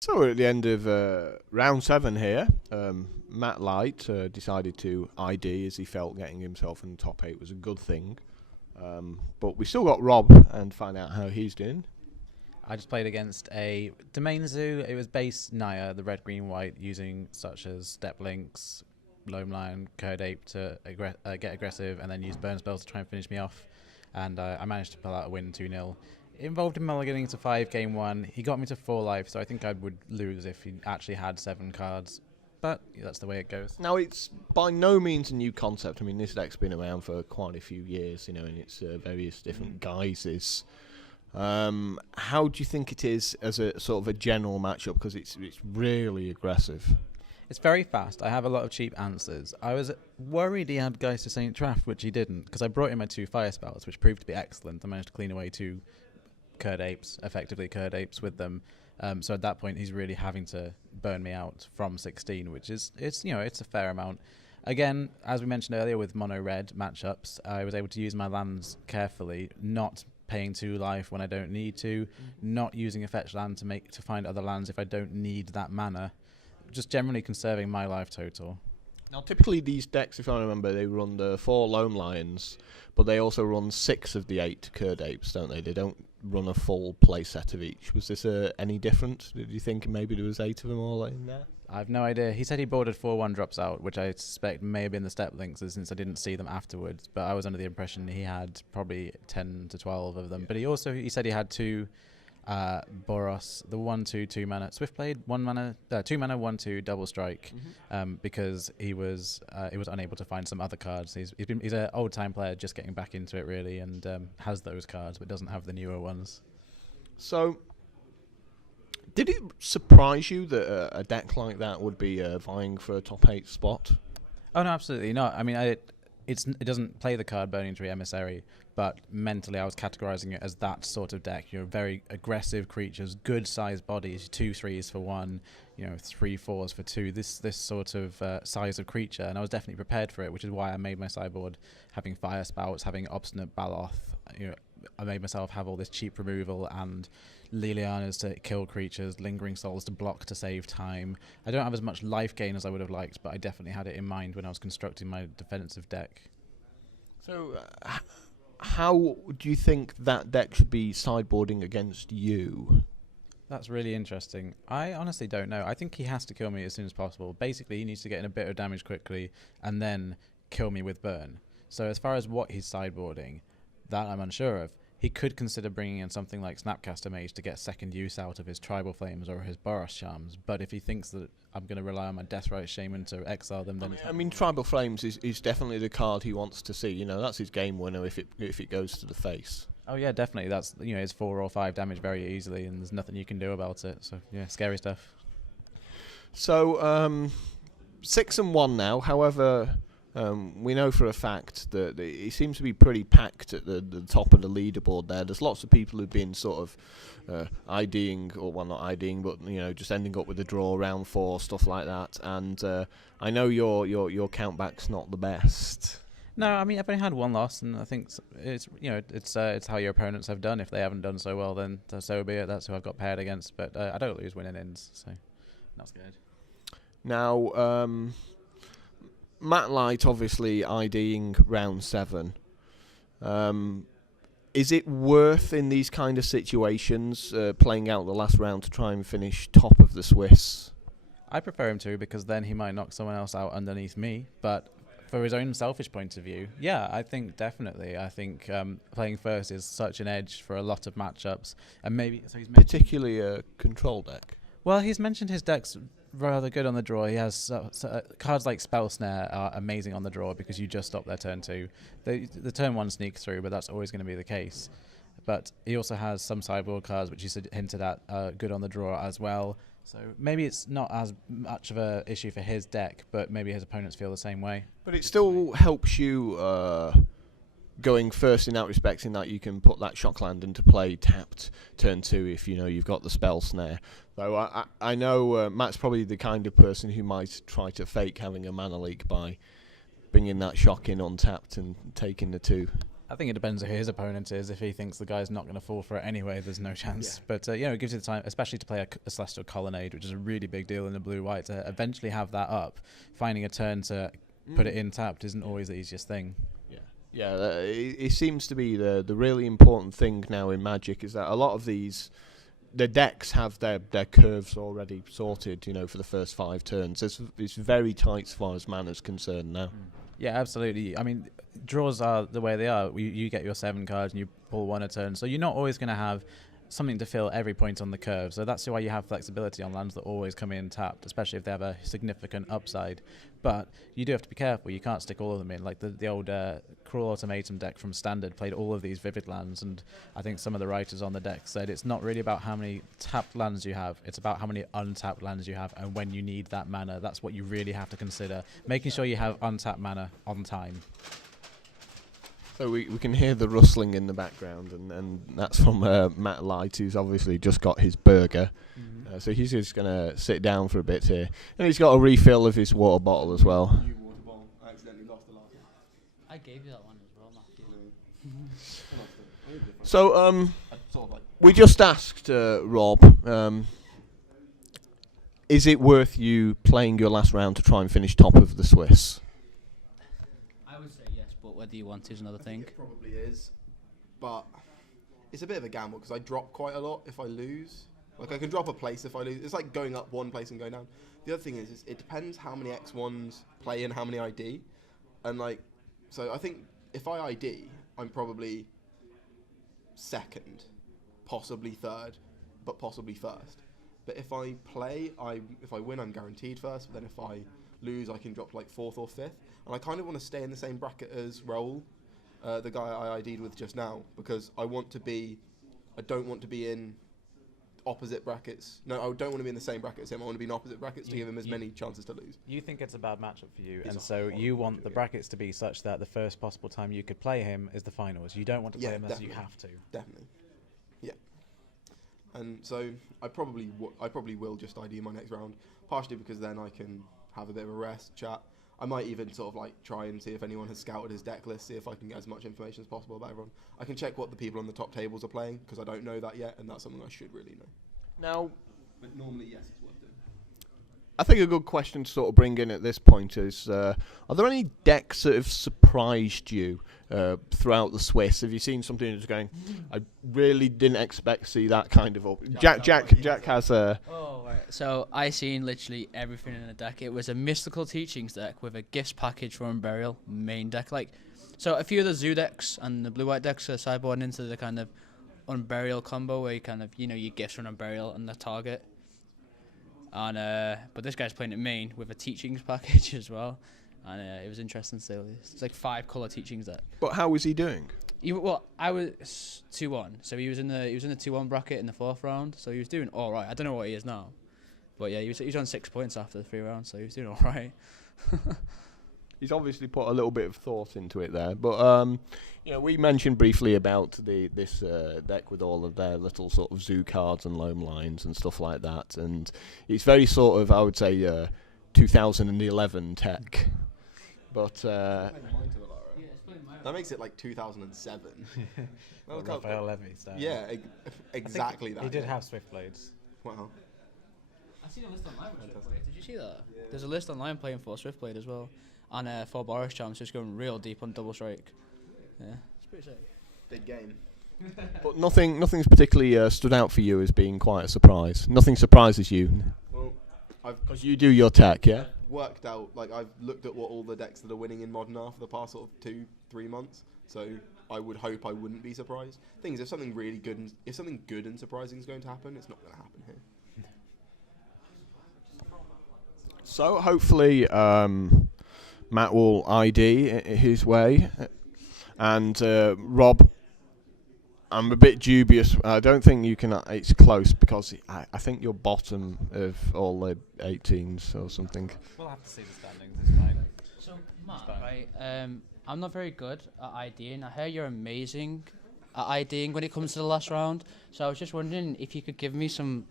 So we're at the end of round 7 here. Matt Light decided to ID as he felt getting himself in the top 8 was a good thing. But we still got Rob and find out how he's doing. I just played against a Domain Zoo. It was base Naya, the red, green, white, using such as Step Links, Loam Lion, Curd Ape to get aggressive and then use Burn Spells to try and finish me off. And I managed to pull out a win 2-0. It involved him mulliganing to 5 game 1. He got me to 4 life, so I think I would lose if he actually had 7 cards. But that's the way it goes. Now, it's by no means a new concept. I mean, this deck's been around for quite a few years, in its various different guises. How do you think it is as a sort of a general matchup? Because it's really aggressive. It's very fast. I have a lot of cheap answers. I was worried he had Geist of St. Traff, which he didn't, because I brought in my 2 fire spells, which proved to be excellent. I managed to clean away 2 effectively Curd Apes with them. So at that point, he's really having to burn me out from 16, which is it's a fair amount. Again, as we mentioned earlier with mono red matchups, I was able to use my lands carefully, not paying 2 life when I don't need to, not using a fetch land to find other lands if I don't need that mana, just generally conserving my life total. Now, typically these decks, if I remember, they run the 4 Loam Lions, but they also run 6 of the 8 Curd Apes, don't they? They don't run a full play set of each. Was this any different? Did you think maybe there was 8 of them all in there? I have no idea. He said he boarded 4 1-drops out, which I suspect may have been the Step Links, since I didn't see them afterwards. But I was under the impression he had probably 10 to 12 of them. Yeah. But he said he had 2 Boros, the 1/2 2 mana Swiftblade, 1 mana 2 mana 1/2 double strike, because he was unable to find some other cards. He's an old time player, just getting back into it really, and has those cards but doesn't have the newer ones. So, did it surprise you that a deck like that would be vying for a top 8 spot? Oh no, absolutely not. I mean, it doesn't play the card Burning Tree Emissary, but mentally I was categorizing it as that sort of deck. Very aggressive creatures, good sized bodies, 2 3s for 1, 3 4s for 2. This sort of size of creature, and I was definitely prepared for it, which is why I made my sideboard having Fire Spouts, having Obstinate Baloth. I made myself have all this cheap removal and Lilianas to kill creatures, Lingering Souls to block to save time. I don't have as much life gain as I would have liked, but I definitely had it in mind when I was constructing my defensive deck. So, how do you think that deck should be sideboarding against you? That's really interesting. I honestly don't know. I think he has to kill me as soon as possible. Basically, he needs to get in a bit of damage quickly and then kill me with burn. So as far as what he's sideboarding, that I'm unsure of. He could consider bringing in something like Snapcaster Mage to get second use out of his Tribal Flames or his Boros Charms, but if he thinks that I'm going to rely on my Deathrite Shaman to exile them, then I mean Tribal Flames is definitely the card he wants to see. That's his game winner if it goes to the face. Oh yeah, definitely. That's it's 4 or 5 damage very easily, and there's nothing you can do about it. So yeah, scary stuff. So 6-1 now. However, we know for a fact that it seems to be pretty packed at the top of the leaderboard there. There's lots of people who've been sort of IDing, or well, not IDing, but just ending up with a draw round 4, stuff like that. And I know your countback's not the best. No, I mean I've only had 1 loss, and I think it's how your opponents have done. If they haven't done so well, then so be it. That's who I've got paired against. But I don't lose winning ends, so not scared. Now, Matt Light obviously IDing round 7. Is it worth in these kind of situations playing out the last round to try and finish top of the Swiss? I prefer him to, because then he might knock someone else out underneath me. But for his own selfish point of view, yeah, I think definitely. I think playing first is such an edge for a lot of matchups, and maybe so he's particularly a control deck. Well, he's mentioned his deck's rather good on the draw. He has cards like Spell Snare are amazing on the draw because you just stop their turn 2. The turn 1 sneak through, but that's always going to be the case. But he also has some sideboard cards which he hinted at good on the draw as well. So maybe it's not as much of an issue for his deck, but maybe his opponents feel the same way. But it still helps you going first in that respect, in that you can put that shock land into play tapped turn 2 if you've got the Spell Snare. Though I know Matt's probably the kind of person who might try to fake having a mana leak by bringing that shock in untapped and taking the 2. I think it depends who his opponent is. If he thinks the guy's not going to fall for it anyway, there's no chance. Yeah. But it gives you the time, especially to play a Celestial Colonnade, which is a really big deal in the blue-white. To eventually have that up, finding a turn to put it in tapped isn't always the easiest thing. Yeah, it seems to be the really important thing now in Magic is that a lot of the decks have their curves already sorted, for the first 5 turns. It's very tight as far as mana's concerned now. Yeah, absolutely. I mean, draws are the way they are. You get your 7 cards and you pull 1 a turn, so you're not always going to have something to fill every point on the curve. So that's why you have flexibility on lands that always come in tapped, especially if they have a significant upside. But you do have to be careful. You can't stick all of them in. Like the old Cruel Ultimatum deck from Standard played all of these Vivid lands, and I think some of the writers on the deck said it's not really about how many tapped lands you have, it's about how many untapped lands you have and when you need that mana. That's what you really have to consider, making sure you have untapped mana on time. So we can hear the rustling in the background, and that's from Matt Light, who's obviously just got his burger. So he's just going to sit down for a bit here. And he's got a refill of his water bottle as well. New water bottle. I accidentally lost the last one. I gave you that one as well, Matthew. So we just asked Rob, is it worth you playing your last round to try and finish top of the Swiss? I would say yes, but whether you want to is another thing. It probably is, but it's a bit of a gamble because I drop quite a lot if I lose. Like, I can drop a place if I lose. It's like going up 1 place and going down. The other thing is it depends how many X1s play and how many ID. And, so I think if I ID, I'm probably 2nd, possibly 3rd, but possibly 1st. But if I play, if I win, I'm guaranteed 1st. But then if I lose, I can drop 4th or 5th. And I kind of want to stay in the same bracket as Raoul, the guy I ID'd with just now, because I don't want to be in opposite brackets. No, I don't want to be in the same bracket as him. I want to be in opposite brackets to give him as many chances to lose. You think it's a bad matchup for you, It's and so you want the brackets to be such that the first possible time you could play him is the finals. You don't want to play him unless you have to. Definitely. Yeah. And so I probably will just ID my next round, partially because then I can have a bit of a rest, chat. I might even try and see if anyone has scouted his deck list, see if I can get as much information as possible about everyone. I can check what the people on the top tables are playing, because I don't know that yet, and that's something I should really know. Now, but normally, yes, it's worth doing. I think a good question to sort of bring in at this point is, are there any decks that have surprised you throughout the Swiss? Have you seen something that's going, I really didn't expect to see that kind of up? Jack has a... Oh, right. So I seen literally everything in the deck. It was a Mystical Teachings deck with a gifts package for Unburial main deck. So a few of the Zoo decks and the blue-white decks are sideboarding into the kind of Unburial combo where you kind of, you gifts from Unburial and the target. And but this guy's playing it main with a Teachings package as well. And it was interesting to say the least. It's 5 color Teachings deck. But how was he doing? I was 2-1, so he was in the 2-1 bracket in the 4th round, so he was doing all right. I don't know what he is now, but yeah, he was on 6 points after the 3 rounds, so he was doing all right. He's obviously put a little bit of thought into it there, but we mentioned briefly about this deck with all of their little sort of zoo cards and loam lines and stuff like that, and it's very sort of, I would say, 2011 tech, but. That makes it 2007. Well, Raphael Levy. So Yeah, exactly that. He did have Swiftblades. Wow. I've seen a list online with Swiftblade. Did you see that? Yeah. There's a list online playing for Swiftblade as well, and for Boris Charms, just going real deep on double strike. Yeah, it's pretty sick. Big game. But nothing's particularly stood out for you as being quite a surprise. Nothing surprises you. Well, because you do your tech, yeah. Worked out, I've looked at what all the decks that are winning in Modern are for the past sort of 2-3 months, so I would hope I wouldn't be surprised. Thing is, if something good and surprising is going to happen, it's not going to happen here. So hopefully Matt will ID his way, and Rob, I'm a bit dubious. I don't think you can. It's close because I think you're bottom of all the 18s or something. We'll have to see the standings. It's fine. So Matt, right? I'm not very good at IDing. I hear you're amazing at IDing when it comes to the last round. So I was just wondering if you could give me some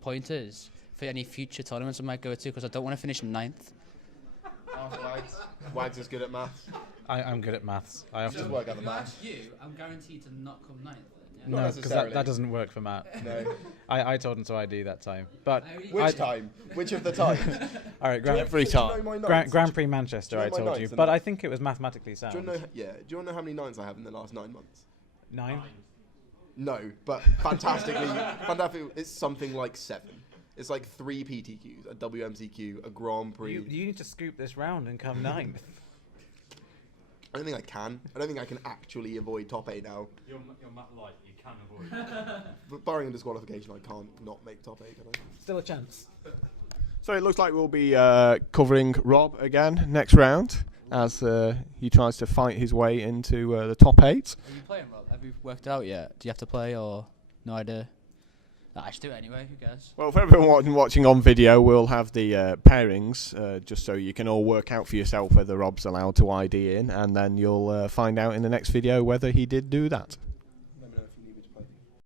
pointers for any future tournaments I might go to, because I don't want to finish 9th. Wags is good at maths. I'm good at maths. I have Just to work out the maths. I'm guaranteed to not come ninth. Not no, because necessarily. that doesn't work for Matt. No. I told him to ID that time, but Which time? Which of the times? all right, Every time. Grand Prix Manchester. Do you I know my told you, ninths but and- I think it was mathematically sound. Do you know? Yeah. Do you want to know how many nines I have in the last 9 months? 9. No, but fantastically, it's something like 7. It's like 3 PTQs, a WMCQ, a Grand Prix. You need to scoop this round and come 9th. I don't think I can. I don't think I can actually avoid top 8 now. You're Matt Light, you can avoid. But barring a disqualification, I can't not make top 8, can I? Still a chance. So it looks like we'll be covering Rob again next round as he tries to fight his way into the top 8. Are you playing, Rob? Have you worked out yet? Do you have to play or no idea? I should do it anyway. Who cares? Well, for everyone watching on video, we'll have the pairings just so you can all work out for yourself whether Rob's allowed to ID in, and then you'll find out in the next video whether he did do that.